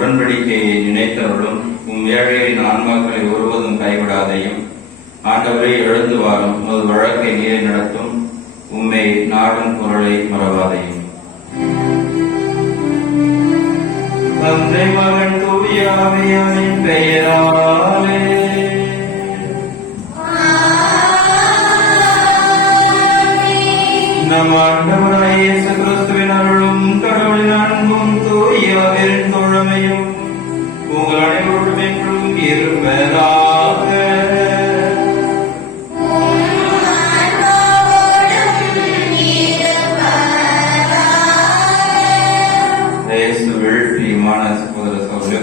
உடன்படிக்கையை நினைத்தவர்களும் ஏழைகளின் ஆன்மாக்களை ஒருவதும் கைவிடாதையும் ஆண்டவரை எழுந்து வாரும் உமது வழக்கை நீரை நடத்தும் உம்மை நாடும் குரலை மறவாதையும். தந்தை மகன் தூய ஆவியாரின் பெயராலே நம் ஆண்டவராகிய இயேசு கிறிஸ்துவின் அருளும் கடவுளின் அன்பும் தூய ஆவியாரின் தோழமையும் உங்கள் அனைவரோடும் என்றும் இருப்பதாக.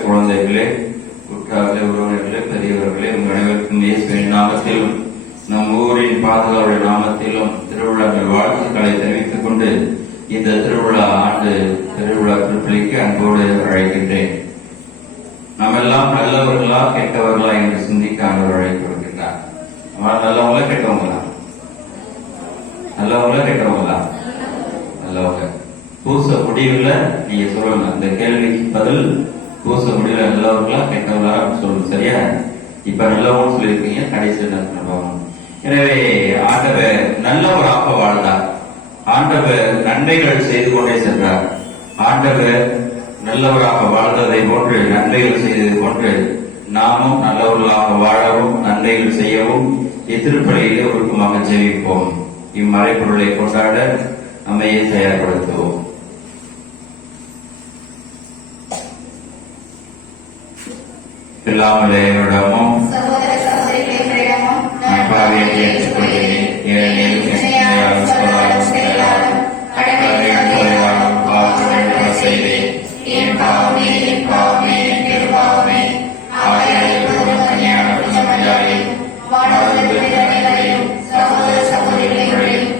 குழந்தைகளே, உற்றார்களே, உறவினர்களே, பெரியவர்களே, உங்கள் அனைவருக்கும் இயேசுவின் நாமத்திலும் நம் ஊரின் பாதுகாவலர் நாமத்திலும் திருவிழாக்கள் வாழ்த்துக்களை தெரிவித்துக் கொண்டு இந்த திருவிழா ஆண்டு திருவிழா திருப்பலிக்கு அன்போடு அழைக்கின்றேன். நாம் எல்லாம் நல்லவர்களா கெட்டவர்களா என்று சிந்திக்க ஆண்டவர் அழைத்து வருகின்றார். நல்லவங்களா கெட்டவங்களா? நல்லவங்களா கெட்டவங்களா? நல்லவங்க. பூச முடிவுல நீங்க சொல்லணும். அந்த கேள்விக்கு பதில் பூச முடியல நல்லவர்களா கெட்டவர்களா சொல்லணும். சரியா? இப்ப நல்லவங்க சொல்லியிருக்கீங்க, கடைசி நல்லவங்க. எனவே ஆண்டவர் நல்லவராக வாழ்ந்தார். ஆண்டவர் நன்மைகள் செய்து கொண்டே சென்றார். ஆண்டவர் நல்லவராக வாழ்ந்ததை போன்று நன்மைகள் செய்ததை போன்று நாமும் நல்லவர்களாக வாழவும் நன்மைகள் செய்யவும் இத்திருப்பலியிலே ஒழுக்கமாக ஜெபிப்போம். இம்மறைப்பொருளை கொண்டாட நம்மையே தயார்படுத்துவோம். இல்லாமலே என்னிடமும் பாவியை ஏற்றுக்கொள்கிறேன். ஏனெனில் செய்தேன். என் பாவமே, என் பாவமே, என் பெரும்பாவமே. சகோதர சகோதரிகளையும்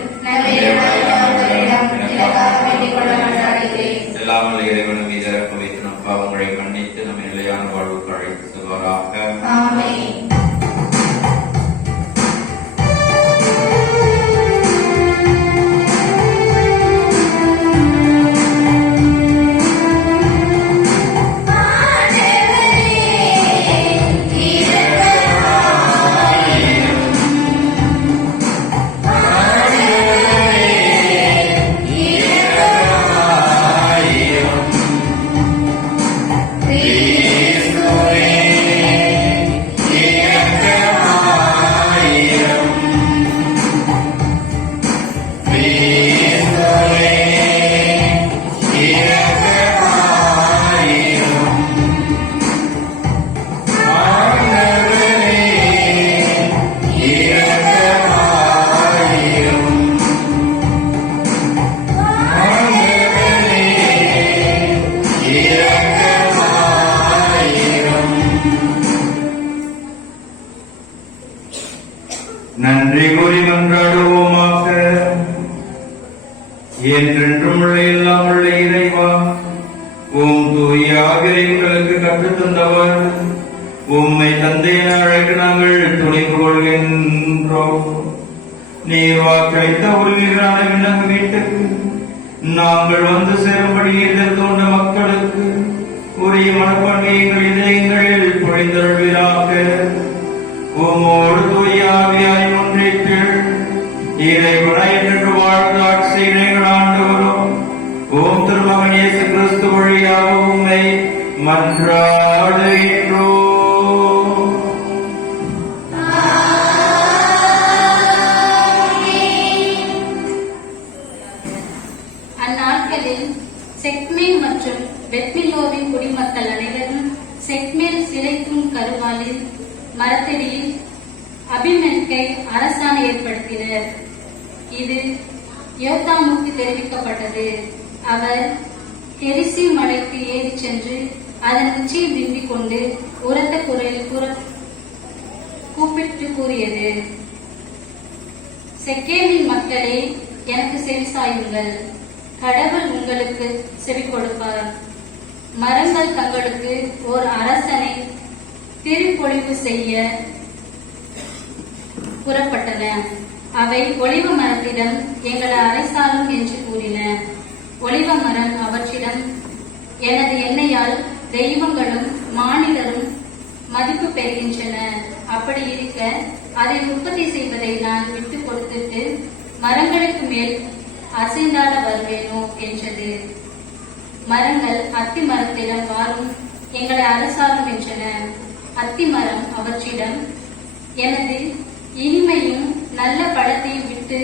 எல்லாமல் இறைவனும் இதரப்பு வைத்து நம் பாவங்களை மன்னித்து நம்மை நிலையான வாழ்வுக்கு அழைத்து செல்வாராக. நன்றி கூறி மன்றாடுவோமாக. என்றென்றும் எல்லாம் உள்ள இறைவா, உம் தூய ஆவியை எங்களுக்கு கற்றுத் தந்தவர், உம்மை தந்தையை அழைக்க நாங்கள் துணிந்து கொள்கின்றோம். நீர் வாக்களித்த உரிமைகளான விண்ணக வீட்டுக்கு நாங்கள் வந்து சேரும்படி எதிர் தோன்ற மக்களுக்கு உரிய மனப்பான்மை எங்கள் இதயங்களில் பொழிந்தருள்வீராக. உமோடு தூய ஆவியாய் ஒன்றிற்கு இறைவனை என்று வாழ்ந்து ஆட்சி இணைகள் ஆண்டு வரும் ஓம் திருமகன் இயேசு கிறிஸ்து வழியாக உம்மை மன்றாடுகின்றோம். அந்நாட்களில் செக்மேல் மற்றும் பெத்மில்லோவின் குடிமக்கள் அனைவரும் செக்மேல் சிலைக்கும் கருவாலில் மரத்தடியில் அபிமெல்கை அரசாணை ஏற்படுத்தினர். இது யோத்தாமுக்கு தெரிவிக்கப்பட்டது. அவர் கெரிசி மலைக்கு ஏறி சென்று அதன் உச்சியில் விம்பிக் கொண்டு உரத்த குரலில் கூப்பிட்டு கூறியது, செக்கேமின் மக்களே, எனக்கு செவிசாயுங்கள். கடவுள் உங்களுக்கு செவி கொடுப்பார். மரங்கள் தங்களுக்கு ஓர் அரசனை திருப்பொழிவு செய்ய புறப்பட்டன. அவை ஒலிவ மரத்திடம் எங்களை அரைசாலும் என்று கூறின. ஒலிவ மரம் அவற்றிடம், எனது எண்ணெயால் தெய்வங்களும் மானிடரும் மதிப்பு பெறுகின்றன. அப்படி இருக்க அதை உற்பத்தி செய்வதை நான் விட்டு கொடுத்துட்டு மரங்களுக்கு மேல் அசைந்தாட வருவேனோ என்றது. மரங்கள் அத்தி மரத்திடம் வாரும், எங்களை அரசாரும் என்றன. அத்தி மரம் அவற்றிடம், எனது இனிமையும் நல்ல பழத்தையும் விட்டு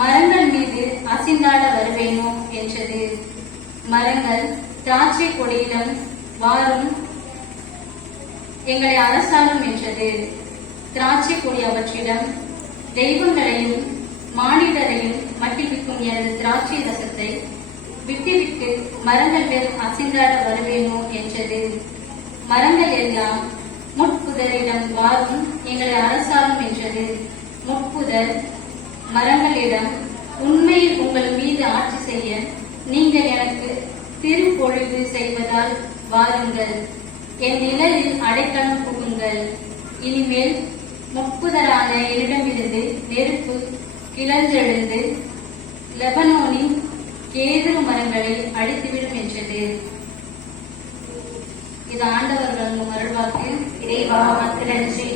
மரங்கள் மீது அசைந்தாட வருவேனோ என்றது. மரங்கள் திராட்சை கொடியிடம் வாரும், எங்களை அரசாரும் என்றது. திராட்சை கொடி அவற்றிடம், தெய்வங்களையும் மானிடரையும் மகிழ்விக்கும் எனது திராட்சை ரசத்தை விட்டுவிட்டு மரங்கள் மேல் அசைந்தாட வருவேனோ என்றது. மரங்கள் எல்லாம் முட்புதரிடம் வாரும், எங்களை அரசாரும் என்றது. முட்புதர் மரங்களிடம், உண்மையில் உங்கள் மீது ஆட்சி செய்ய நீங்கள் எனக்கு திருப்பொழிவு செய்வதால் வாருங்கள், என் நிழலில் அடைக்கலம் புகுங்கள். இனிமேல் முட்புதரான என்னிடமிருந்து நெருப்பு கிளர்ந்தெழுந்து லெபனோனின் கேதுரு மரங்களை அழித்துவிடும் என்றது. இது ஆண்டவர் வழங்கும் அருள்வாக்கு. இறைவா உமக்கு நன்றி.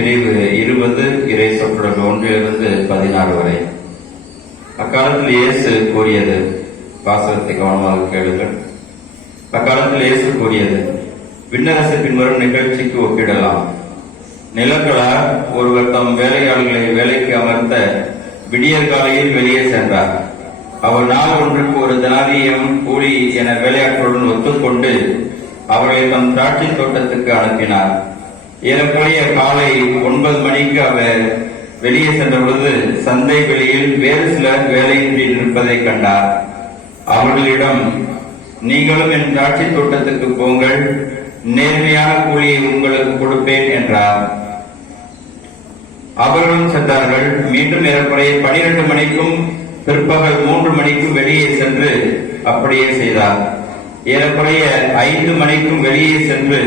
பிரிவு 20 இறை சொற்றொடர் 1-16 வரை. அக்காலத்தில் இயேசு கூறியது, வாசகத்தை கவனமாக கேளுங்கள். அக்காலத்தில் இயேசு கூறியது, விண்ணரசு பின்வரும் நிகழ்ச்சிக்கு ஒப்பிடலாம். நிலக்களார் ஒருவர் தம் வேலையாளர்களை வேலைக்கு அமர்த்த விடியற் காலையில் வெளியே சென்றார். அவர் நாள் ஒன்றுக்கு ஒரு தெனாரியம் கூலி என வேலையாட்களுடன் ஒத்துக்கொண்டு அவர்களை தம் திராட்சை தோட்டத்துக்கு அனுப்பினார். ஏறக்குறைய காலை 9 மணிக்கு அவர் வெளியே சென்ற பொழுது சந்தை வெளியில் வேறு சிலர் வேலையின்றி நிற்பதை கண்டார். அவர்களிடம், நீங்களும் என் திராட்சை தோட்டத்துக்கு போங்கள், நேர்மையான கூலியை உங்களுக்கு கொடுப்பேன் என்றார். அவர்களும் சென்றார்கள். மீண்டும் ஏறக்குறைய 12 மணிக்கும் பிற்பகல் 3 மணிக்கும் வெளியே சென்று அப்படியே செய்தார். ஏறக்குறைய 5 மணிக்கும் வெளியே சென்று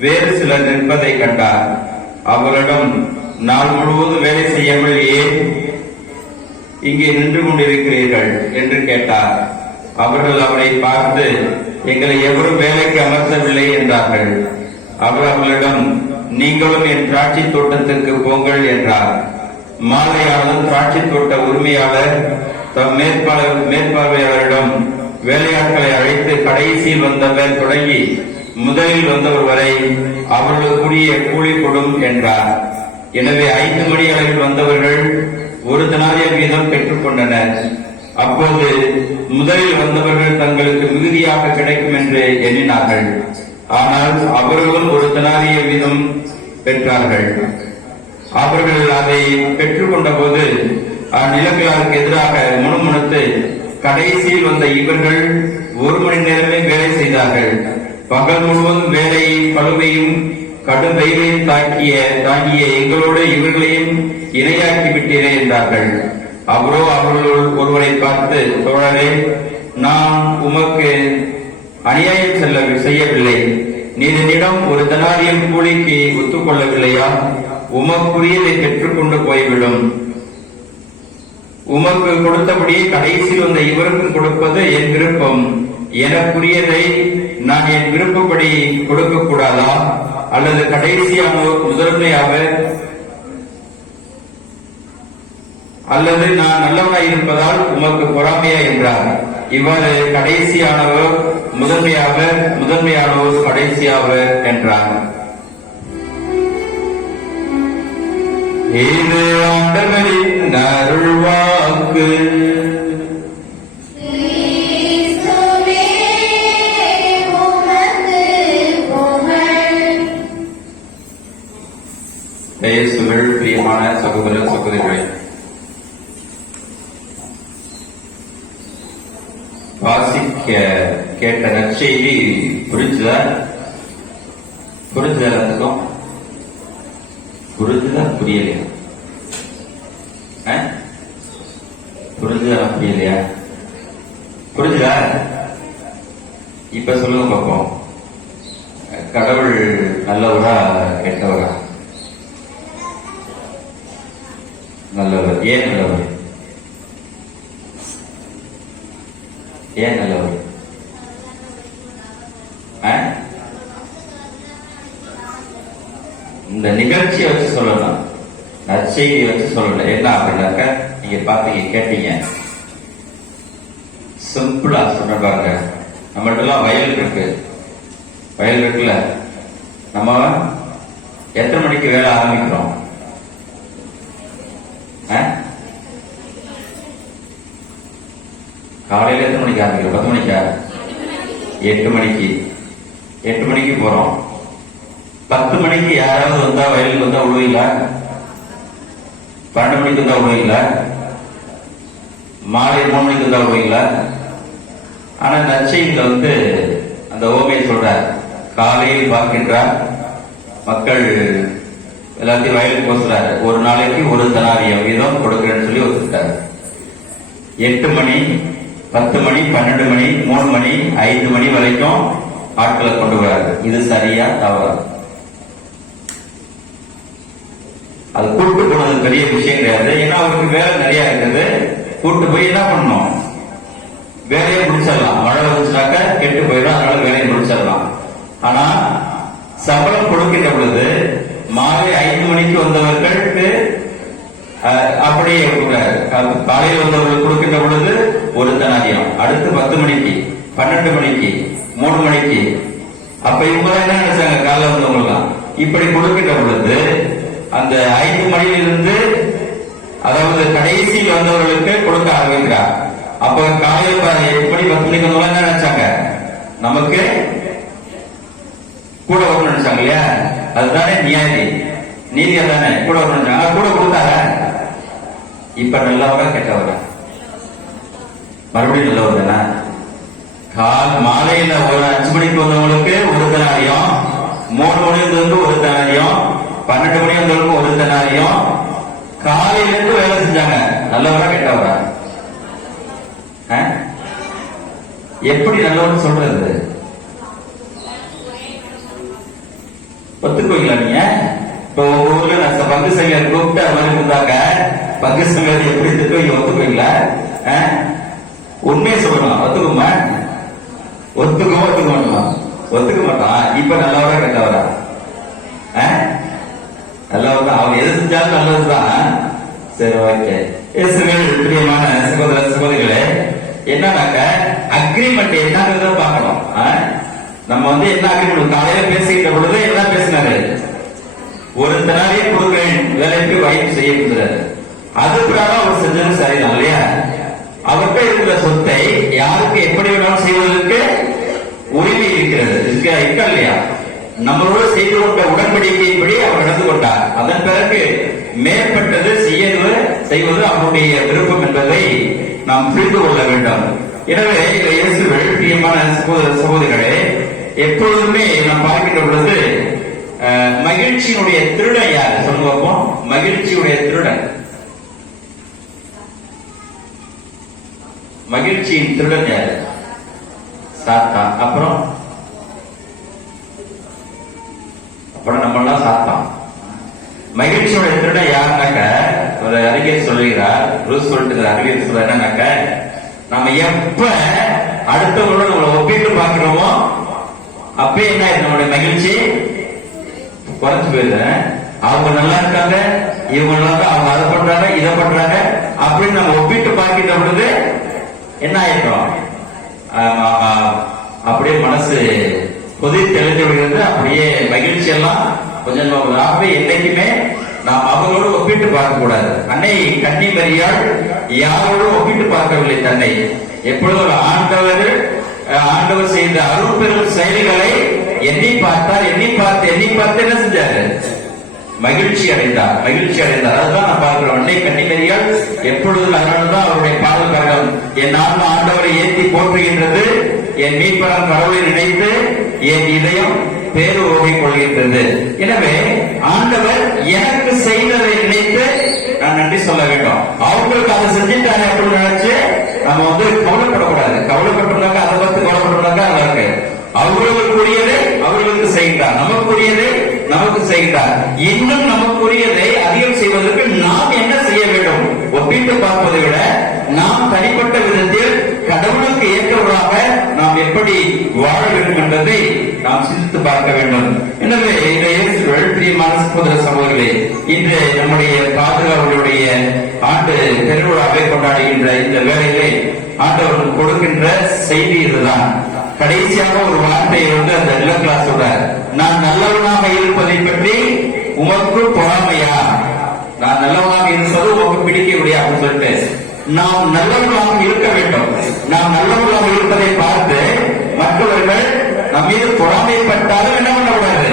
வேறு சிலர் நிற்பதை கண்டார். அவர்களிடம், நாள் முழுவதும் வேலை செய்யாமல் ஏன் இங்கே நின்று கொண்டிருக்கிறீர்கள் என்று கேட்டார். அவர்கள் அவரை பார்த்து, எங்களை எவரும் வேலைக்கு அமர்த்தவில்லை என்றார்கள். அவர் அவர்களிடம், நீங்களும் என் திராட்சை தோட்டத்துக்கு போங்கள் என்றார். மாலையாளர் திராட்சை தோட்ட உரிமையாளர் தம் மேற்பார்வையாளரிடம் வேலையாட்களை அழைத்து கடைசியில் வந்தவர் தொடங்கி முதலில் வந்தவர் வரை அவர்களுக்குரிய கூலி கொடும் என்றார். எனவே 5 மணி அளவில் வந்தவர்கள் 1 தெனாரியம் வீதம் பெற்றுக் கொண்டனர். அப்போது முதலில் வந்தவர்கள் தங்களுக்கு மிகுதியாக கிடைக்கும் என்று எண்ணினார்கள். ஆனால் அவர்களும் 1 தெனாரியம் வீதம் பெற்றார்கள். அவர்கள் அதை பெற்றுக் கொண்ட போது அந்நிலங்களாருக்கு எதிராக முணுமுணுத்து, கடைசியில் வந்த இவர்கள் 1 மணி நேரமே வேலை செய்தார்கள். பகல் முழுவதும் வேலையை பழுவையும் கடும் வெயிலையும் தாங்கிய எங்களோடு இவர்களையும் இரையாக்கி விட்டீரே என்றார்கள். அவரோ அவர்களுள் ஒருவரை பார்த்து, தோழரே, நான் உமக்கு அநியாயம் செய்யவில்லை. நீர் என்னிடம் 1 தெனாரியம் கூலிக்கு ஒத்துக்கொள்ளவில்லையா? உமக்குரியதை பெற்றுக்கொண்டு போய்விடும். உமக்கு கொடுத்தபடியே கடைசியில் வந்த இவருக்கும் கொடுப்பது என் விருப்பம். எனக்குரியதை நான் என் விருப்பப்படி கொடுக்க கூடாதா? அல்லது கடைசியானோர் முதன்மையாக, அல்லது நான் நல்லவனாய் இருப்பதால் உமக்கு பொறாமையா என்றார். இவ்வாறு கடைசியானவர் முதன்மையாவர், முதன்மையானவர் கடைசியாவர் என்றார். இது ஆண்டவரின் அருள்வாக்கு. இயேசுவில் பிரியமான சகோதர சகோதரிகளே, வாசிக்க கேட்ட நற்செய்தி புரிஞ்சுதா? எல்லாத்துக்கும் புரிஞ்சுதா? புரியலையா? புரிஞ்சுதா? புரியலையா? புரிஞ்சுதா? இப்ப சொல்லுங்க பாப்போம். கடவுள் நல்லவரா கெட்டவரா? நல்லவர். ஏன் நல்லவர்? ஏன் நல்லவர்? இந்த நிகழ்ச்சியை வச்சு சொல்லணும், நற்செய்தியை வச்சு சொல்லணும். என்ன அப்படின்னாக்க, நீங்க பாத்தீங்க, கேட்டீங்க, சிம்பிளா சொன்ன பாருங்க. நம்மகிட்ட வயல் இருக்கு. வயல் இருக்குல்ல, நம்ம எத்தனை மணிக்கு வேலை ஆரம்பிக்கிறோம்? காலையில எத்தனை மணிக்கு ஆரம்பிக்கிறோம்? 10 மணிக்கா? 8 மணிக்கு. 8 மணிக்கு போறோம். 10 மணிக்கு யாராவது வந்தா, வயலுக்கு வந்தா உழுவீங்களா? 12 மணிக்கு வந்தா உழுவீங்களா? மாலை 3 மணிக்கு வந்தா உழுவீங்களா? ஆனா நற்செய்தியில அந்த ஓமையை சொல்றார். காலையில் பார்க்கின்றார், மக்கள் எல்லாத்தையும் வயலுக்கு போசுறாரு. 1 நாளைக்கு 1 தெனாரியம் வீதம் கொடுக்கிறேன்னு சொல்லி ஒத்துக்கிட்டாரு. 8 மணி, 10 மணி, 12 மணி, 3 மணி, 5 மணி வரைக்கும் ஆட்களை கொண்டு வராரு. இது சரியா தவறா? அது கூட்டு போனது பெரிய விஷயம் கிடையாது. ஏன்னா அவருக்கு வேலை நிறைய இருக்குது. கூட்டு போய் என்ன பண்ணணும்? வேலையை முடிச்சிடலாம். மழை வந்துச்சுனாக்க கெட்டு போயிடும், அதனால வேலையை முடிச்சிடலாம். ஆனா சம்பளம் கொடுக்கின்ற பொழுது மாலை 5 மணிக்கு வந்தவர்களுக்கு அப்படியே காலையில் வந்தவர்கள் கொடுக்கின்ற பொழுது ஒரு தனாரியம், அடுத்து 10 மணிக்கு, 12 மணிக்கு, 3 மணிக்கு. அப்ப இவங்க என்ன நினைச்சாங்க, காலையில் வந்தவங்கலாம் இப்படி கொடுக்கின்ற பொழுது அந்த 5 மணியிலிருந்து, அதாவது கடைசியில் வந்தவர்களுக்கு கொடுக்க ஆரம்பிக்கிறார். அப்ப காலையில் 8 மணி 10 மணிக்கு வந்தவங்க என்ன நினைச்சாங்க, நமக்கு கூட வரணும்னு நினைச்சாங்க இல்லையா? அதுதானே நீதியா தானே, கூட வரணும் கூட கொடுத்தாங்க. இப்ப நல்லவரா கெட்டவரா? மறுபடியும் நல்லவர் தானே. மாலையில ஒரு 5 மணிக்கு வந்தவங்களுக்கு ஒரு தனாரியம், 3 மணி வந்தவங்களுக்கு ஒரு தனாரியம், 12 மணி வந்தவங்களுக்கு ஒரு தனாரியம். காலையில இருந்து வேலை செஞ்சாங்க. நல்லவரா கெட்டவரா? எப்படி நல்லவன்னு சொல்றது? ஒத்துக்குவீங்களா நீங்க? இப்ப உங்க ஊர்ல பங்கு சங்கர் கூப்பிட்டு அது மாதிரி இருந்தாங்க, பங்கு சங்கர் எப்படி இருக்கு ஒத்துக்குவீங்களா? உண்மையை சொல்லணும். ஒத்துக்குமா? ஒத்துக்க மாட்டோம். ஒத்துக்க மாட்டான். இப்ப நல்லவரா கெட்டவரா? நல்லவர் தான். அவங்க எது செஞ்சாலும் நல்லதுதான். சரி, ஓகே. பிரியமான சகோதர சகோதரிகளே, என்னன்னாக்க அக்ரிமெண்ட் என்னங்கிறத பார்க்கணும். நம்ம என்ன அக்ரிமெண்ட் காலையில பேசிக்கிட்ட பொழுது என்ன பேசினாரு, ஒரு தனாரியை கொடுக்கிறேன், வேலைக்கு வாய்ப்பு செய்ய கொடுக்கிறாரு. அது பிரகாரம் அவர் செஞ்சது சரிதான் இல்லையா? அவர்கிட்ட இருக்கிற சொத்தை யாருக்கு எப்படி வேணாலும் செய்வதற்கு உரிமை இருக்கிறது, இருக்கா இல்லையா? நம்மளோட செய்து கொண்ட உடன்படிக்கையின்படி அவர் நடந்து கொண்டார். அதன் பிறகு மேற்பட்டது செய்வது அவருடைய விருப்பம் என்பதை நாம் புரிந்து கொள்ள வேண்டும். எனவே இயேசுவில் பிரியமான சகோதர சகோதரிகளே, எப்பொழுதுமே நாம் பார்க்கின்ற பொழுது மகிழ்ச்சியினுடைய திருடன் யார் சொல்லுவோம்? மகிழ்ச்சியுடைய திருடன், மகிழ்ச்சியின் திருடன் யாரு? சாத்தான். அப்புறம் நம்ம எல்லாம் சாத்தான். மகிழ்ச்சியுடைய திருடன் யாருனாக்க, ஒரு அறிவியல் சொல்லுகிறார், சொல்லிட்டு அறிவியல் சொல்ற என்னன்னாக்க, நம்ம எப்ப அடுத்தவங்களோட நம்மளை ஒப்பிட்டு பார்க்கிறோமோ அப்ப என்ன நம்மளுடைய மகிழ்ச்சி குறைஞ்சு போயிருது. அவங்க நல்லா இருக்காங்க, இவங்க நல்லா இருக்காங்க, அவங்க அதை பண்றாங்க, இதை பண்றாங்க அப்படின்னு நம்ம ஒப்பிட்டு பார்க்கின்ற பொழுது என்ன ஆயிடும், அப்படியே மனசு பொதி தெளிந்து விடுகிறது. அப்படியே மகிழ்ச்சி எல்லாம் கொஞ்சம் ஆகவே என்னைக்குமே நாம் அவங்களோடு ஒப்பிட்டு பார்க்க கூடாது. அன்னை கன்னி மரியாள் யாரோடு ஒப்பிட்டு பார்க்கவில்லை தன்னை. எப்பொழுதும் ஆண்டவர் செய்த அருள் பெரும் செயல்களை எண்ணி பார்த்தார். எண்ணி பார்த்து என்ன செஞ்சாரு? மகிழ்ச்சி அடைந்தார். அதுதான் நான் பார்க்கிறோம். அன்னை கன்னி மரியாள் எப்பொழுதும், அதனால்தான் அவருடைய பாடல் கரகம், என் ஆன்மா ஆண்டவரை ஏற்றி போற்றுகின்றது, என் மீட்பரான கடவுளை நினைத்து என் இதயம் பேரு ஓகை கொள்கின்றது. எனவே ஆண்டவர் எனக்கு செய்ததை நினைத்து நான் நன்றி சொல்ல வேண்டும். அவங்களுக்கு அதை செஞ்சுட்டாரு அப்படின்னு நினைச்சு நம்ம கவலைப்படக்கூடாது. கவலைப்பட்டோம்னாக்கா அதை பத்தி கவலைப்பட்டோம்னாக்கா நல்லா இருக்கு. அவர்களுக்குரியதை அவர்களுக்கு செய்கிறார், நமக்குரியதை நமக்கு செய்கிறார். இன்னும் நமக்குரியதை அதிகம் செய்வதற்கு நாம் என்ன செய்ய வேண்டும்? ஒப்பிட்டு பார்ப்பதை விட நாம் தனிப்பட்ட விதத்தில் கடவுளுக்கு ஏற்றவராக நாம் எப்படி வாழ வேண்டும் என்பதை நாம் சிந்தித்து பார்க்க வேண்டும். எனவே இந்த இயேசுவில் பிரியமான சகோதர சகோதரிகளே, இன்று நம்முடைய பாதுகாவலுடைய ஆண்டு பெருவிழாவை கொண்டாடுகின்ற இந்த வேளையிலே ஆண்டவர் கொடுக்கின்ற செய்தி இதுதான். கடைசியாக ஒரு வார்த்தையை அந்த கிளாஸ் சொல்றார், நான் நல்லவனாக இருப்பதை பற்றி உமக்கு பொறாமையா? நான் நல்லவனாக இருப்பது உமக்கு பிடிக்கவில்லையா அப்படின்னு சொல்லிட்டு நாம் நல்லவர்களாக இருக்க வேண்டும். நாம் நல்லவர்களாக இருப்பதை பார்த்து மற்றவர்கள் நம் மீது பொறாமைப்பட்டாலும் என்ன பண்ணக்கூடாது?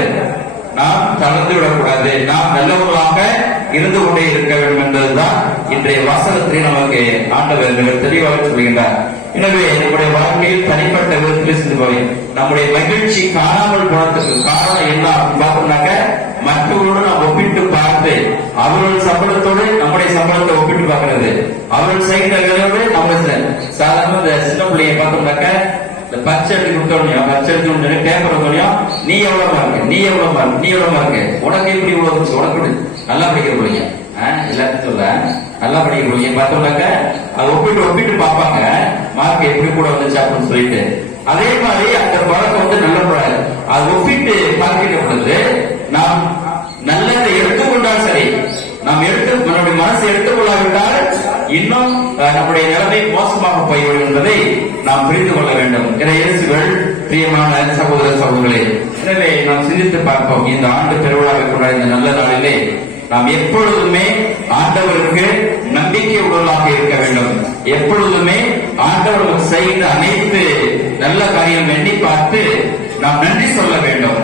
நாம் தளர்ந்து விடக்கூடாது. நாம் நல்லவர்களாக இருந்து கொண்டே இருக்க வேண்டும் என்பதுதான் இன்றைய வாசகத்தை நமக்கு ஆண்டவர் மிக தெளிவாக சொல்கின்றார். எனவே நம்முடைய வாழ்க்கையில் தனிப்பட்ட விதத்தில் சிந்துபவை நம்முடைய மகிழ்ச்சி காணாமல் போனதுக்கு காரணம் என்ன பார்த்தோம்னாக்க, மற்றவர்களோடு நாம் ஒப்பிட்டு பார்த்து அவர்கள் சம்பளத்தோடு நம்முடைய சம்பளத்தை ஒப்பிட்டு பார்க்கிறது, அவர்கள் செய்கிற வேலையோடு நம்ம சாதாரண இந்த சின்ன பிள்ளைய பார்த்தோம்னாக்க, இந்த பச்சை எடுத்து கொடுத்தோம், பச்சை எடுத்து பேப்பர் வந்தோம், நீ எவ்வளவு மார்க்கு, உனக்கு எப்படி இவ்வளவு, உனக்கு நல்லா படிக்கிற பிள்ளைங்க எல்லாத்தையும் சொல்ல நல்லா படிக்கிற பிள்ளைங்க பார்த்தோம்னாக்க அதை ஒப்பிட்டு பார்ப்பாங்க, மார்க் எப்படி கூட வந்துச்சு அப்படின்னு சொல்லிட்டு. அதே மாதிரி அந்த பழக்கம் நல்ல பழக்கம். அது ஒப்பிட்டு பார்க்கிற பொழுது நாம் நல்ல செய்யாவிட்டால் இன்னும் நம்முடைய நிலைமை மோசமாக போய்விடும் என்பதை நாம் புரிந்து கொள்ள வேண்டும். இயேசுகள் பிரியமான சகோதர சகோதரர்களே, எனவே நாம் சிந்தித்து பார்ப்போம். இந்த ஆண்டு பெருவிழாவை கொண்ட இந்த நல்ல நாளிலே நாம் எப்பொழுதுமே ஆண்டவருக்கு நம்பிக்கை உள்ளவர்களாக இருக்க வேண்டும். எப்பொழுதுமே ஆண்டவருக்கு செய்த அனைத்து நல்ல காரியம் எண்ணி பார்த்து நாம் நன்றி சொல்ல வேண்டும்.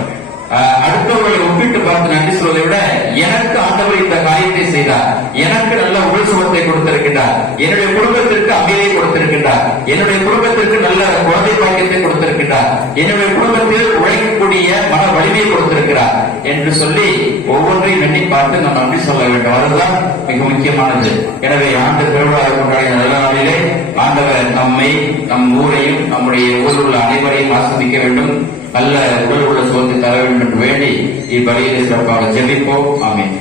அடுத்தவர்களை ஒப்பிட்டு பார்த்து நன்றி சொல்வதை விட, எனக்கு ஆண்டவர் இந்த காரியத்தை செய்தார், எனக்கு நல்ல உடல் சுகத்தை கொடுத்திருக்கின்றார், என்னுடைய குடும்பத்திற்கு அமைதியை கொடுத்திருக்கின்றார், என்னுடைய குடும்பத்திற்கு நல்ல குழந்தை பாக்கியத்தை கொடுத்திருக்கின்றார், என்னுடைய குடும்பத்தில் உழைக்கக்கூடிய மன வலிமையை கொடுத்திருக்கிறார் என்று சொல்லி ஒவ்வொன்றையும் எண்ணி பார்த்து நாம் நன்றி சொல்ல வேண்டும். அதுதான் மிக முக்கியமானது. எனவே ஆண்டு பெருவிழாவை கொண்டாடிய நல்ல நாளிலே ஆண்டவர் நம்மை, நம் ஊரையும் நம்முடைய ஊரில் உள்ள அனைவரையும் ஆஸ்வதிக்க வேண்டும், நல்ல உடல் உள்ள சுகத்தை தர வேண்டும் என்று வேண்டி இப்பலியிலே சிறப்பாக ஜெபிப்போம். ஆமென்.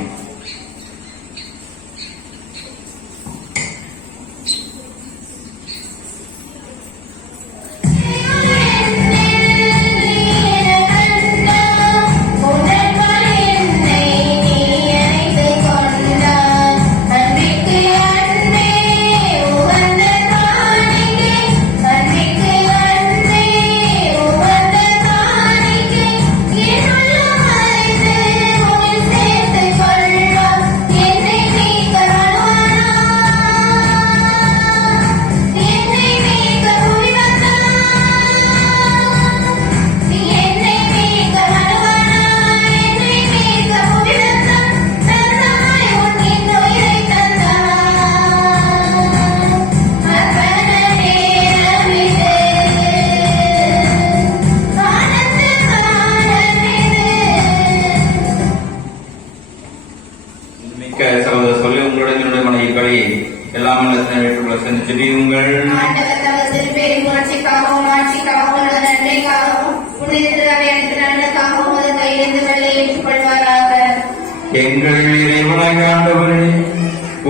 எங்கள் இறைவனாகிய ஆண்டவரே,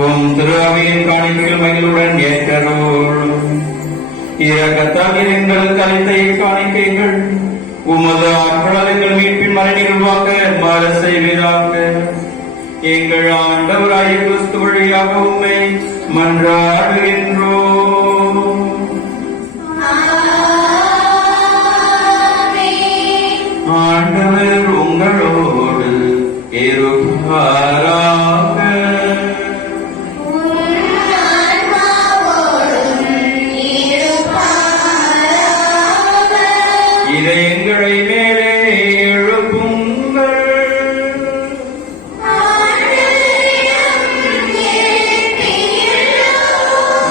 உம் திரு அவையின் காணிக்கைகள் மகிழ்வுடன் ஏற்றருளும். இரக்கத்தால் எங்களுக்கு அளித்த காணிக்கைகள் உமது ஆற்றலால் எங்கள் மீட்பின் மரணி நிர்வாக மாற செய்வீராக. எங்கள் ஆண்டவராகிய கிறிஸ்து வழியாக உம்மை மன்றாடுகின்றோம். ஆண்டவர் உங்களோடு இருப்பாராக. இதயங்களை மேலே எழுப்புங்கள்.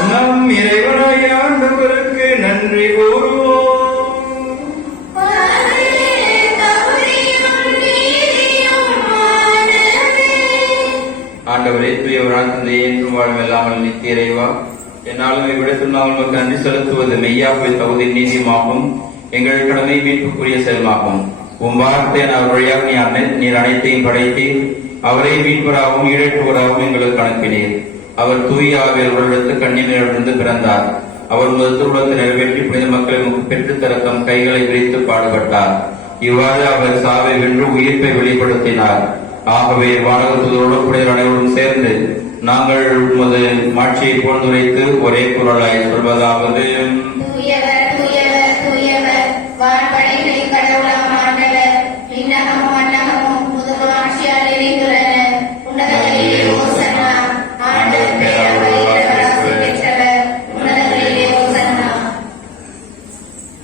நம் இறைவனாகிய ஆண்டவருக்கு நன்றி கூறுவோம். ஆண்டவரே, தூயவரான தந்தையே, என்றும் வாழும் இல்லாமல் நித்திய இறைவா, என்னாலும் இவ்விடத்தில் நாம் உங்களுக்கு நன்றி செலுத்துவது மெய்யாகவே தகுதி நீதியுமாகும், எங்கள் கடமை மீட்புக்குரிய செயலாகும். உம் வார்த்தை அவர் வழியாக நீர் அனைத்தையும் படைத்தீர். அவரை மீட்பராகவும் ஈடேற்றுவராகவும் எங்களுக்கு அனுப்பினீர். அவர் தூய ஆவியர் உடலெடுத்து கண்ணிலிருந்து பிறந்தார். அவர் முதல் திருவுளத்தை நிறைவேற்றி புனித மக்களை பெற்றுத்தர தம் கைகளை விரித்து பாடுபட்டார். இவ்வாறு அவர் சாவை வென்று உயிர்ப்பை வெளிப்படுத்தினார். ஆகவே வானகத்தோடு புனிதர் அனைவரும் சேர்ந்து நாங்கள் உமது மாட்சியை போன்றுரைத்து ஒரே குரலாய் சொல்வதாவது: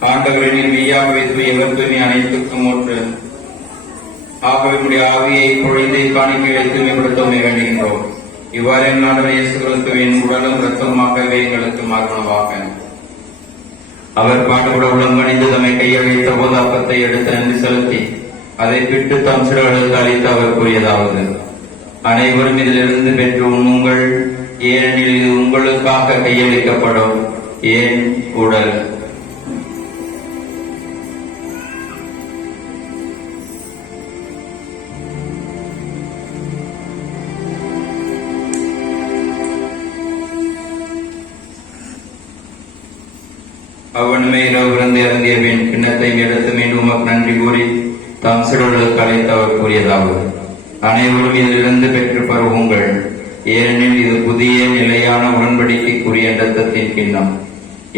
ஆண்டவரின் மெய்யாகவே தூயவர், தூய்மை அனைத்துக்கும் ஒன்று. ஆகவே உடைய ஆவியை பொழிந்து காணிக்கைகளை தூய்மைப்படுத்த வேண்டுகின்றோம். இவ்வாறு ஆண்டவர் இயேசு கிறிஸ்துவின் உடலும் இரத்தமாகவே எங்களுக்கு மாறுவனவாக. அவர் பாடுபட உடம்பணிந்து தம்மை கையில் வைத்த போது அப்பத்தை எடுத்து நன்றி செலுத்தி அதை பிட்டு தம் சிறுகளுக்கு அளித்து அவர் கூறியதாவது: அனைவரும் இதிலிருந்து பெற்று உண்ணுங்கள், ஏனெனில் இது உங்களுக்காக கையளிக்கப்படும் ஏன் உடல். அவ்வளமே இரவு இறந்திய பின் கிண்ணத்தை எடுத்து மீண்டும் உமக்கு நன்றி கூறி தாம் சிறுகளுக்கு அழைத்து அவர் கூறியதாவது: அனைவரும் இதிலிருந்து பெற்று பருகுங்கள், ஏனெனில் இது புதிய நிலையான உடன்படிக்கைக்குரிய இரத்தத்தின் கிண்ணம்.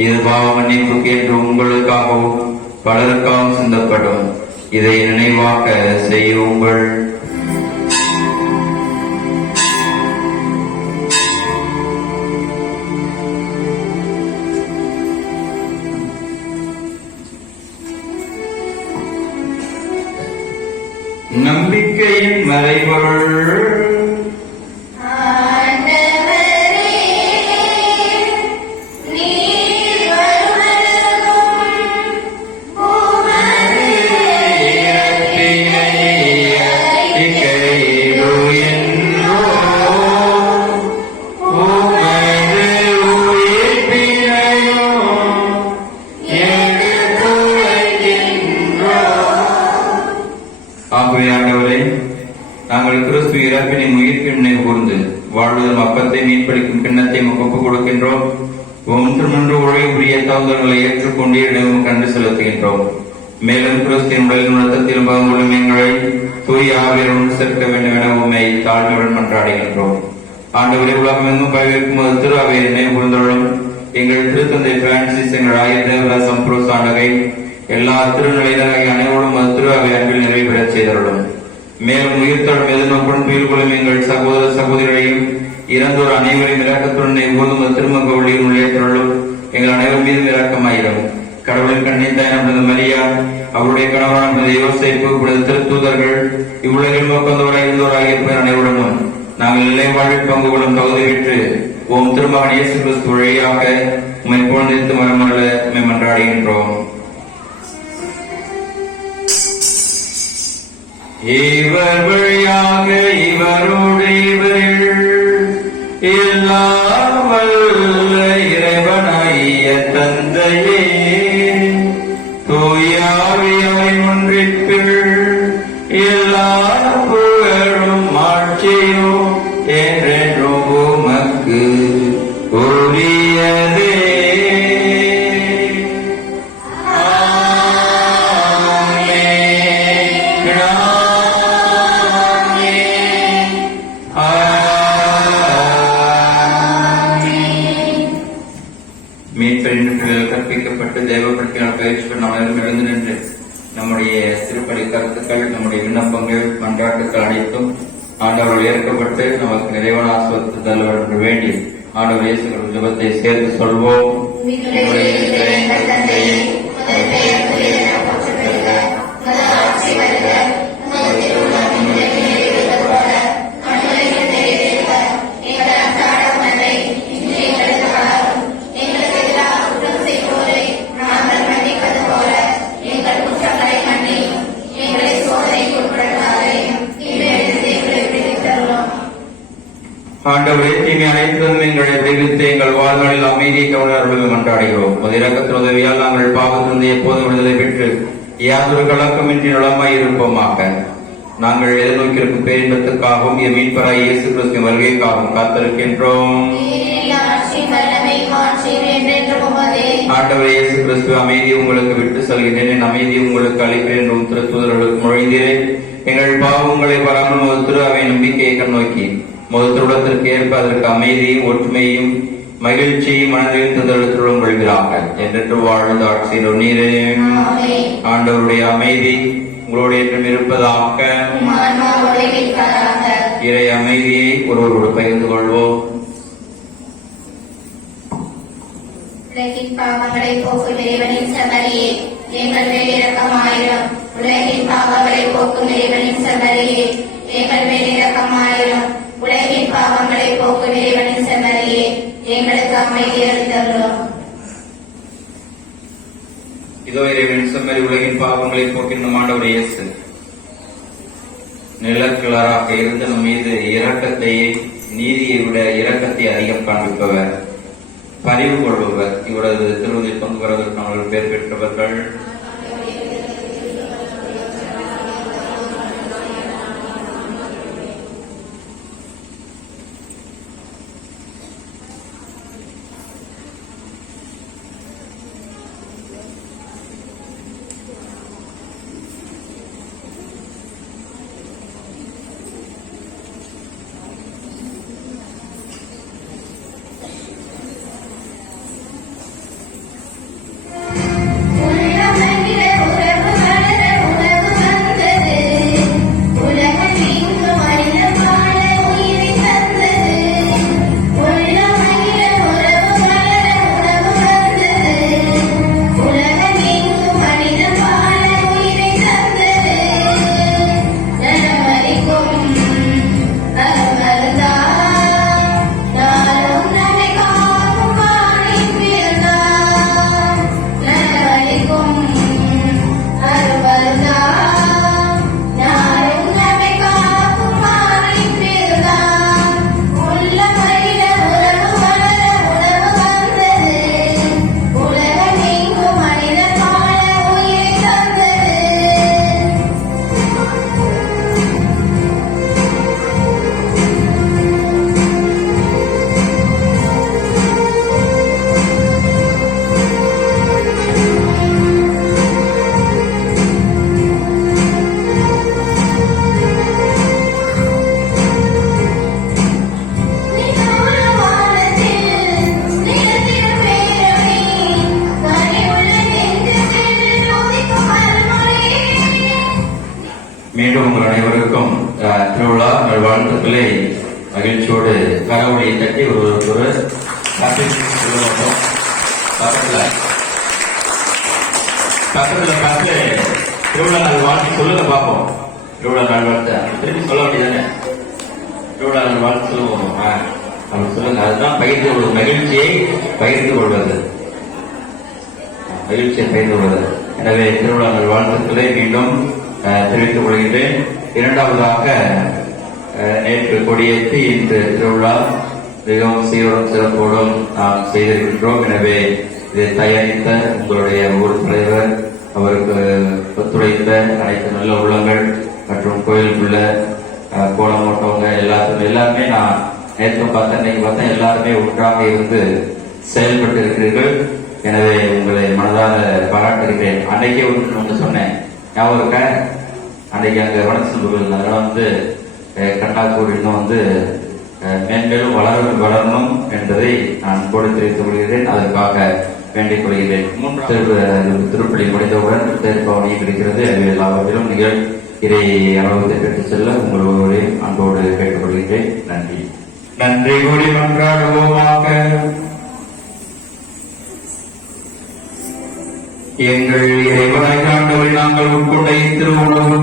இது பாவ மன்னிப்புக்கு என்று உங்களுக்காகவும் பலருக்காகவும் சிந்தப்படும். இதை நினைவாக செய்யுங்கள். நம்பிக்கையின் மறைபொருள். நாங்கள் கிறிஸ்து இறப்பினின் உயிர்ப்பின் நினைவு கூர்ந்து வாழ்வதும் அப்பத்தை மீன்பளிக்கும் கிண்ணத்தை ஒப்புக் கொடுக்கின்றோம். ஒன்றுமொன்று உரிய தகுந்தங்களை ஏற்றுக்கொண்டு இடமும் கண்டு செலுத்துகின்றோம். மேலும் கிறிஸ்தின் உடலின் ரத்தத்திலும் பங்குள்ளும் எங்களை தூய ஆவியருடன் சேர்க்க வேண்டும் என உண்மை தாழ்மையுடன் மன்றாடுகின்றோம். ஆண்டவரே, உலகம் எங்கும் பரவிருக்கும் திரு அவையை நினைவு கூர்ந்தோடும் எங்கள் திருத்தந்தை பிரான்சிஸ், எங்கள் ஆயர் தேவதாஸ் சம்பரோஸ் ஆண்டகை, எல்லா திருநிலையினராகிய அனைவரும் திரு அவை அன்பில் நிறைவேறச் செய்தருளும். மேலும் உயிர்த்தோடும் எதிர்நோக்குடன் துயில் கொள்ளும் எங்கள் சகோதர சகோதரிகளையும் இறந்தோர் அனைவரையும் இரக்கத்துடன் எப்போதும் திருமக ஒளியில் உள்ளேற்றலும் எங்கள் அனைவர் மீதும் இரக்கமாயிரும். கடவுளின் கண்ணித்தாய் மரியா, அவருடைய கணவரான யோசேப்பு, திருத்தூதர்கள், இவ்வுலகில் நோக்கந்தோராக இருந்தோராகிய அனைவருடனும் நாங்கள் நிலை வாழ்வில் பங்கு கொள்ளும் தகுதி பெற்று ஓம் திருமகன் இயேசு கிறிஸ்து வழியாக உம்மை புகழ்ந்து மரமல்ல உம்மை மன்றாடுகின்றோம். இவர் வழியாக இவரோடு இவரில் எல்லாம் வல்ல இறைவனாகிய தந்தையே, தூயாவியாய் ஒன்றிற்குள் எல்லா புகழும் ஆட்சியும் என்றென்றும் உமக்கு உரியதே. கற்பிக்கப்பட்டு தேவப்படுத்தினால் பயிற்சி பெற்ற அனைவரும் எழுந்து நின்று நம்முடைய திருப்பலி கருத்துக்கள், நம்முடைய விண்ணப்பங்கள், மன்றாட்டுக்கள் அனைத்தும் ஆண்டவர்கள் ஏற்கப்பட்டு நமக்கு நிறைவான ஆசிர்வாதத்தை என்று வேண்டி ஆண்டவர் இயேசு ஜெபத்தை சேர்த்து சொல்வோம். ஆண்டவரே, தீமை அனைத்தும் எங்களை விடுவித்து எங்கள் வாழ்நாளில் அமைதியை கவர்னர்கள் மன்றாடுகிறோம். இறக்கத்தின் உதவியால் நாங்கள் பாவத்திலிருந்து எப்போதும் விடுதலை பெற்று யாதொரு கலக்கமின்றி நலமாய் இருப்போமாக. நாங்கள் எதிர்நோக்கியிருக்கும் பேரின்பத்துக்காகவும் என் மீட்பராய் இயேசு கிறிஸ்துவின் வருகைக்காகவும் காத்திருக்கின்றோம். ஆண்டவரே இயேசு கிறிஸ்து, அமைதி உங்களுக்கு விட்டு செல்கிறேன், என் அமைதி உங்களுக்கு அளிக்கிறேன் என்றும் திருத்தூதர்களுக்கு மொழிந்தீரேன். எங்கள் பாவங்களை வராமல் திரு அவை நம்பிக்கையை கண்ணோக்கி முதலுடத்திற்கு ஏற்ப அதற்கு அமைதியும் ஒற்றுமையும் மகிழ்ச்சியும் மனதில் தந்தெடுத்துடன் கொள்கிறாங்க என்று வாழ்ந்த ஆட்சியில் நீரே. ஆண்டவருடைய அமைதி உங்களோடு என்றும் இருப்பதாக. இறை அமைதியை ஒருவரோடு பகிர்ந்து கொள்வோம். உலகின் பாவங்களை போக்கும் இறைவனின் சமரியே, எங்கள் மேல் இரக்கமாயிரும். உலகின் பாவங்களை போக்கும் இறைவனின் சமரியே, எங்கள் மேல் இரக்கமாயிரும். உலகின் பாவங்களை போக்கும் இறைவனின் சமரியே, எங்களுக்கு அமைதி அளித்தருளும். இதோ இறைவனின் செம்மறி, உலகின் பாவங்களை போக்கின் ஆண்டவர் இயேசு நிலக்கிழராக இருந்து நம் மீது இரக்கத்தையே, நீதியை விட இரக்கத்தை அதிகம் காண்பிப்பவர், பரிவு கொள்பவர். இவரது திருவதில் பங்கு பெறுவதற்கு நாங்கள் பேர் பெற்றவர்கள். மீண்டும் உங்கள் அனைவருக்கும் திருவிழா வாழ்த்துக்களை மகிழ்ச்சியோடு கரவொலியை தட்டி ஒரு பக்கத்துல திருவிழா நாள் வாழ்த்து சொல்லுங்க பார்ப்போம். திருவிழா நாள் வாழ்த்து திரும்பி சொல்ல வேண்டியதானே? திருவிழா நாள் வாழ்த்து சொல்லுவோம் அப்படி சொல்லுங்க. அதுதான் பகிர்ந்து ஒரு மகிழ்ச்சியை பகிர்ந்து கொள்வது, மகிழ்ச்சியை பகிர்ந்து கொள்வது. எனவே திருவிழா நாள் வாழ்த்துக்களை மீண்டும் தெரிவித்துக் கொள்கின்றேன். இரண்டாவதாக நேற்று கொடியேற்றி இன்று திருவிழா மிகவும் சீரோடும் சிறப்போடும் நாம் செய்திருக்கின்றோம். எனவே இதை தயாரித்த உங்களுடைய ஊர் தலைவர், அவருக்கு ஒத்துழைத்த அனைத்து நல்ல உள்ளங்கள் மற்றும் கோயிலுக்குள்ள கோலம் போட்டவங்க எல்லாருமே நான் நேற்று பார்த்தேன், இன்னைக்கு பார்த்தேன், எல்லாருமே ஒன்றாக இருந்து செயல்பட்டு இருக்கிறீர்கள். எனவே உங்களை மனதார பாராட்டுகிறேன். அன்னைக்கே ஒன்று சொன்னேன், ஞாபகம் இருக்க? அன்னைக்கு அங்க வனசம்பூர்கள் அதெல்லாம் கண்ணாக்கூர் இன்னும் மேன்மேலும் வளரணும் என்பதை நான் கூட தெரிவித்துக் கொள்கிறேன். அதற்காக வேண்டிக் கொள்கிறேன். திருப்பலி முடிந்தவுடன் தேர்ப்பவனியும் இருக்கிறது. அது எல்லாவற்றிலும் நீங்கள் இதை அனுபவத்தை பெற்றுச் செல்ல உங்களுடைய அன்போடு கேட்டுக் கொள்கிறேன். நன்றி. நன்றி கூறி மன்றாடுவோமாக. எங்கள் இறைவனாய் ஆண்டவரை நாங்கள் உட்கொண்ட திருவுணவு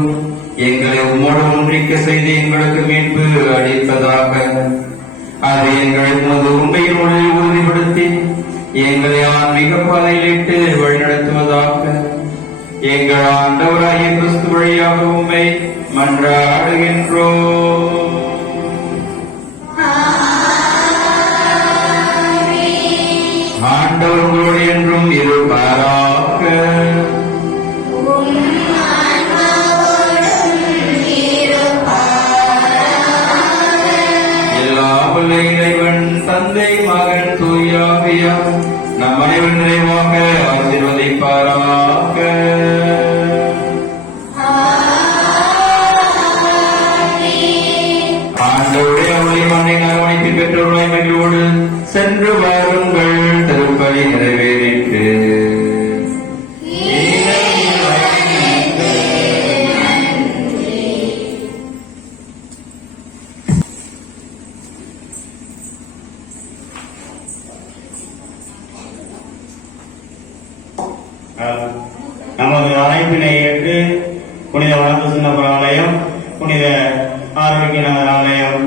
எங்களை உம்மோடு ஒன்றிக்க செய்து எங்களுக்கு மீட்பு அளிப்பதாக. அது எங்களை உமது உண்மையின் மொழியில் உறுதிப்படுத்தி எங்களை ஆன்மீக பாதையிலிட்டு வழிநடத்துவதாக. எங்கள் ஆண்டவராகிய கிறிஸ்து வழியாக உம்மை மன்றாடுகின்றோம். ஆண்டவர் உங்களோடு என்றும் இருப்பாராக. எல்லா வல்ல இறைவன் தந்தை மகன் தூயாவியா நம் அனைவரும் நிறைவாக ஆசீர்வதிப்பாராக. ஆண்டவருடைய ஒளிமனை அரவணைப்பில் பெற்றோர்களை மகிழ்வோடு சென்று வாருங்கள். திருப்பலி நிறைவேறிற்று. நமது அழைப்பினை ஏற்று புனித வளர்ப்பு சின்னப்புற ஆலயம், புனித ஆரோக்கிய நகர் ஆலயம்,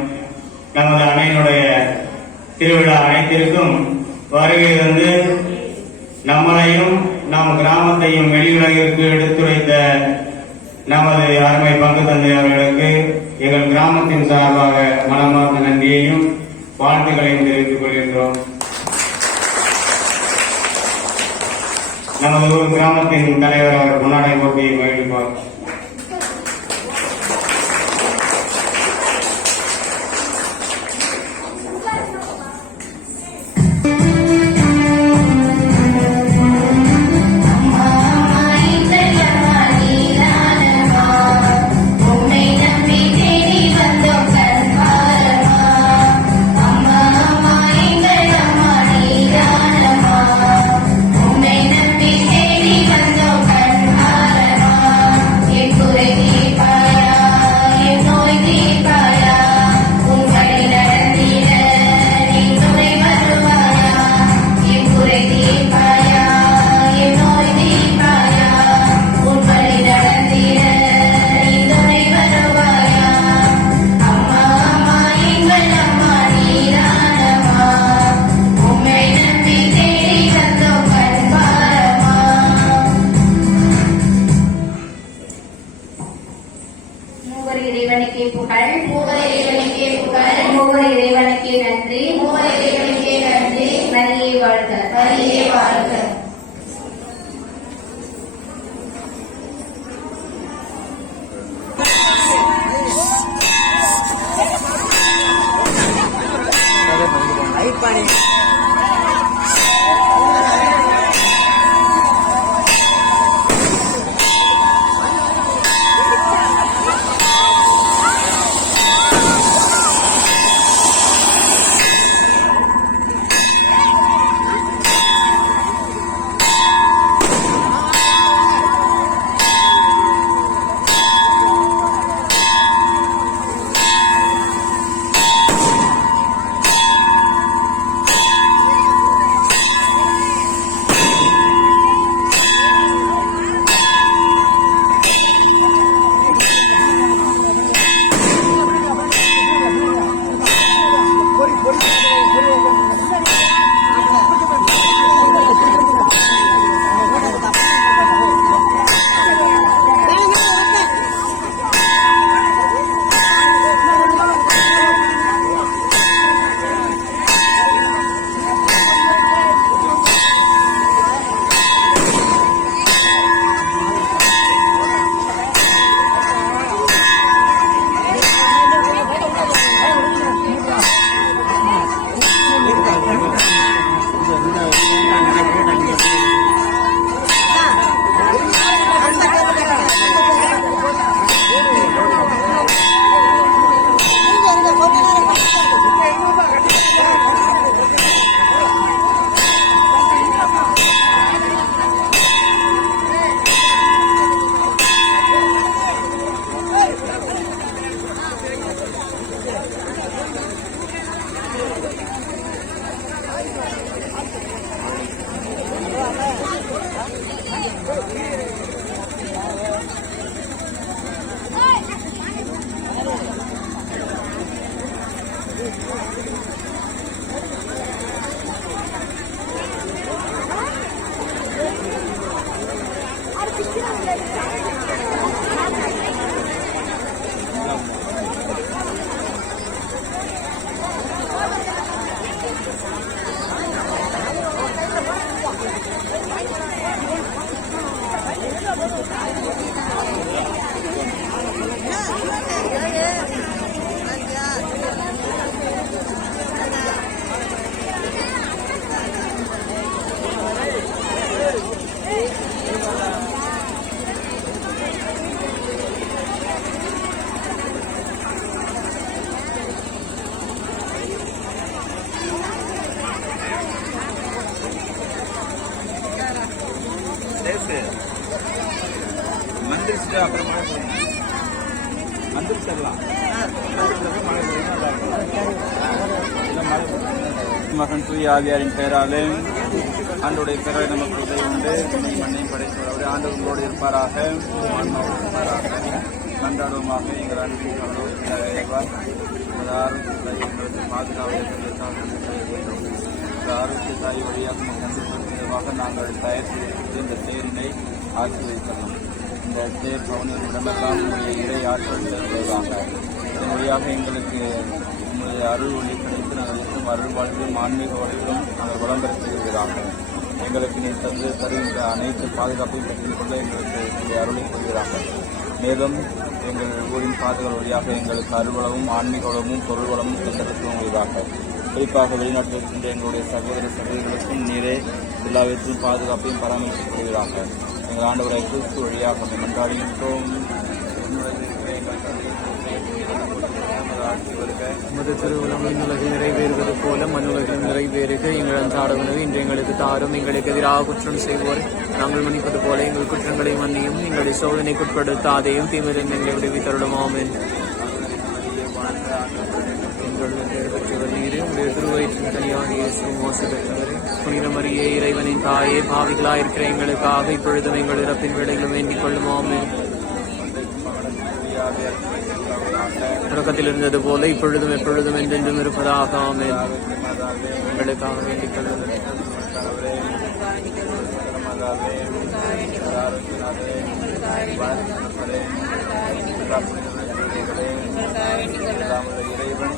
நமது அன்னையினுடைய திருவிழா அனைத்திற்கும் வருகை வந்து நம்மளையும் நம் கிராமத்தையும் வெளியுலகிற்கு எடுத்துரைத்த நமது அருமை பங்கு தந்தை அவர்களுக்கு எங்கள் கிராமத்தின் சார்பாக மனமார்ந்த நன்றியையும் வாழ்த்துக்களையும் தெரிவித்துக் கொள்கின்றோம். நமது ஒரு கிராமத்தின் தலைவர் அவர் முன்னாடி போட்டியை மகிழ்ப்பார். மகன் தூய ஆவியாரின் பெயராலே ஆண்டோடைய பெயரை நமக்கு உதவி உண்டு மண்ணையும் படைத்தவரை ஆண்டவர் உங்களோடு இருப்பாராக கண்டாடுவமாக எங்கள் அன்பின் ஆரோக்கியத்தை ஆரோக்கிய தாய் வழியாக கண்டுபிடிப்பதாக நாங்கள் தயார் செய்து இந்த தேரினை ஆட்சி வைக்கலாம். இந்த தேர் பவனின் இடமெல்லாம் உங்களுடைய இறை ஆற்றல் தருவதாக இதன் வழியாக எங்களுக்கு உங்களுடைய அருள் ஒளி கிடைத்து நாங்கள் இருக்கும் அருள் வாழ்விலும் ஆன்மீக வாழ்விலும் நாங்கள் வளம் பெற செய்வதாக எங்களுக்கு நீ தந்து தருகின்ற அனைத்து பாதுகாப்பையும் பெற்றுக் கொள்ள எங்களுக்கு உங்களுடைய அருளை கொள்வதாக. மேலும் எங்கள் ஊரின் பாதுகாப்பு வழியாக எங்களுக்கு அருள்வளமும் ஆன்மீக வளமும் பொருள் வளமும் தந்தெடுக்கும் முடிவாக. குறிப்பாக வெளிநாட்டில் இருக்கின்ற எங்களுடைய சகோதர சகோதரிகளுக்கும் நீரே எல்லாவற்றும் பாதுகாப்பையும் பராமரித்துக் கொள்வதாக. எங்கள் ஆண்டவரை கிறிஸ்து வழியாக மன்றாடுகின்றோம். உமது திருவுளம் விண்ணுலகில் நிறைவேறுவது போல மண்ணுலகில் நிறைவேறுக. எங்கள் அன்றாட உணவு இன்று எங்களுக்கு தாரும். எங்களுக்கு எதிராக குற்றம் செய்வோர் நாங்கள் மன்னிப்பது போல எங்கள் குற்றங்களை மன்னியும். எங்களுடைய சோதனைக்குட்படுத்தாதையும் தீமையிலிருந்து எங்களை விடுவித்தருளும். ஆமென். நீரே உடைய திருவயிற்றின் கனியாக இயேசு மோச பெற்றவரே, புனித மரியே இறைவனின் தாயே, பாவிகளாயிருக்கிற எங்களுக்காக இப்பொழுதும் எங்கள் இறப்பின் வேளையிலும் வேண்டிக் கொள்ளும். ஆமென். தொடக்கத்தில் இருந்தது போல இப்பொழுதும் எப்பொழுதும் என்றென்றும் இருப்பதாக. ஆமென். எங்களுக்காக வேண்டிக் கொள்ளும். இறைவன்